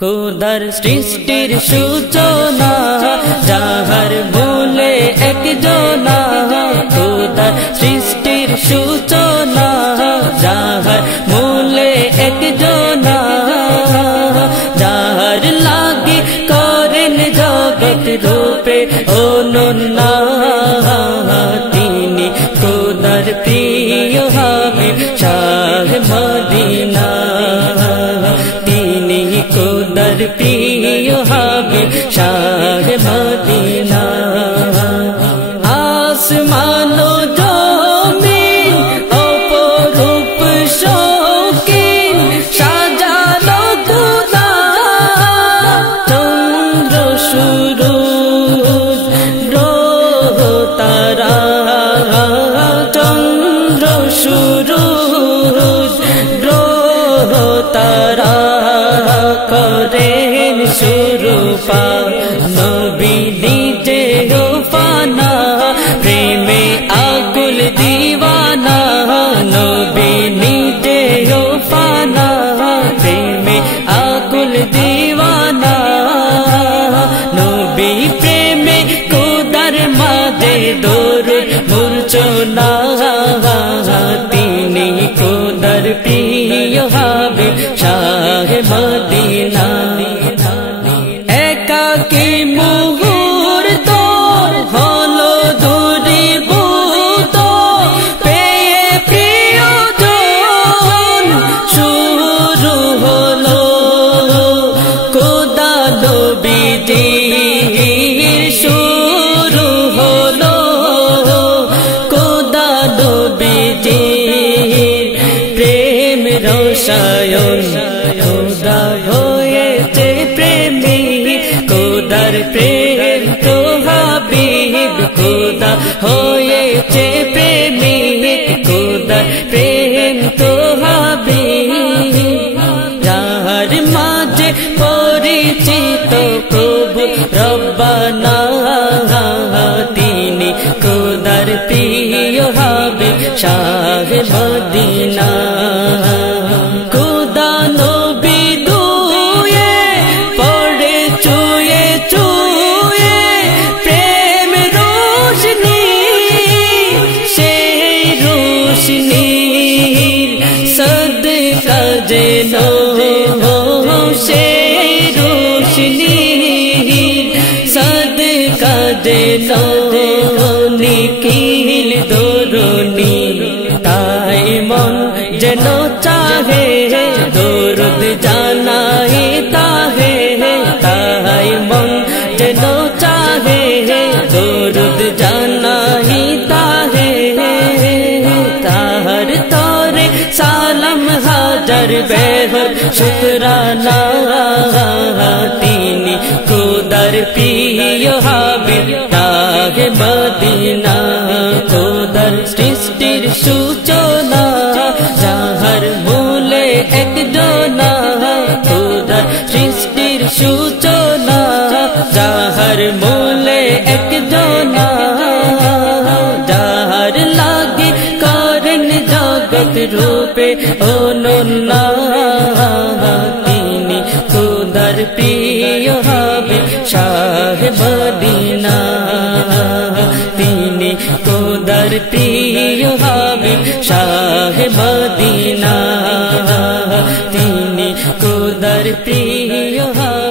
খোদার সৃষ্টির সূচনা যাহার মূলে একজনা, খোদার সৃষ্টির সূচনা যাহার মূলে একজনা, যাহার লাগি করেন জগৎ রূপে অনন্যা, তিনি খোদার প্রিয় হাবিব শাহ মদিনা, তিনি খোদার প্রিয় হাবিব শাহ মদিনা। আসমান ও জমিন অপরূপ শৌখিন সাজানো খোদা, চন্দ্র সূরজ গ্রহ তারা, চন্দ্র সূরজ গ্রহ তারা করেন সুরূপা, নবী নিজেও ফানা প্রেমে আকুল দিওয়ানা, নবী নিজেও ফানা প্রেমে আকুল দিওয়ানা, নবী প্রেমে খোদার মাঝে দরুদ মূর্ছনা, তিনি খোদার প্রিয় হাবিব শাহ মদিনা। একাকী মুহূর্ত হলো দূরীভূত, পেয়ে প্রিয়জন শুরু হলো খোদা নবীজির, শুরু হলো খোদা নবীজির প্রেম রসায়ন, খোদা হয়েছে প্রেমী, খোদার প্রেম তো হাবিব, খোদা হয়েছে প্রেমী, খোদার প্রেম তো হাবিব, যার মাঝে পরিচিত প্রভু রব্বানা, তিনি খোদার প্রিয় হাবিব শাহ মদিনা। খোদা নবী দুয়ে পড়ে চুয়ে চুয়ে প্রেম রোশনি, সেই রোশনি সদকা যেন, সেই রোশনি সদকা যেন নিখিল দরুনি, তাই মন যেন চাহে দরুদ জানাই তাহে, তাই মন যেন চাহে দরুদ জানাই তাহে, তাহার তরে সালাম হাজার বেহদ শুকরানা, তিনি খোদার প্রিয় হাবিব শাহ মদিনা। খোদার সৃষ্টির সূচনা যাহার মূলে একজনা, খোদার সৃষ্টির সূচনা যাহার মূলে একজনা, যাহার লাগি করেন জগৎ রূপে অনন্যা, তিনি খোদার প্রিয় হাবিব শাহ মদিনা, তিনি খোদার প্রিয় হাবিব শাহ মদিনা, তিনি খোদার প্রিয় হাবিব।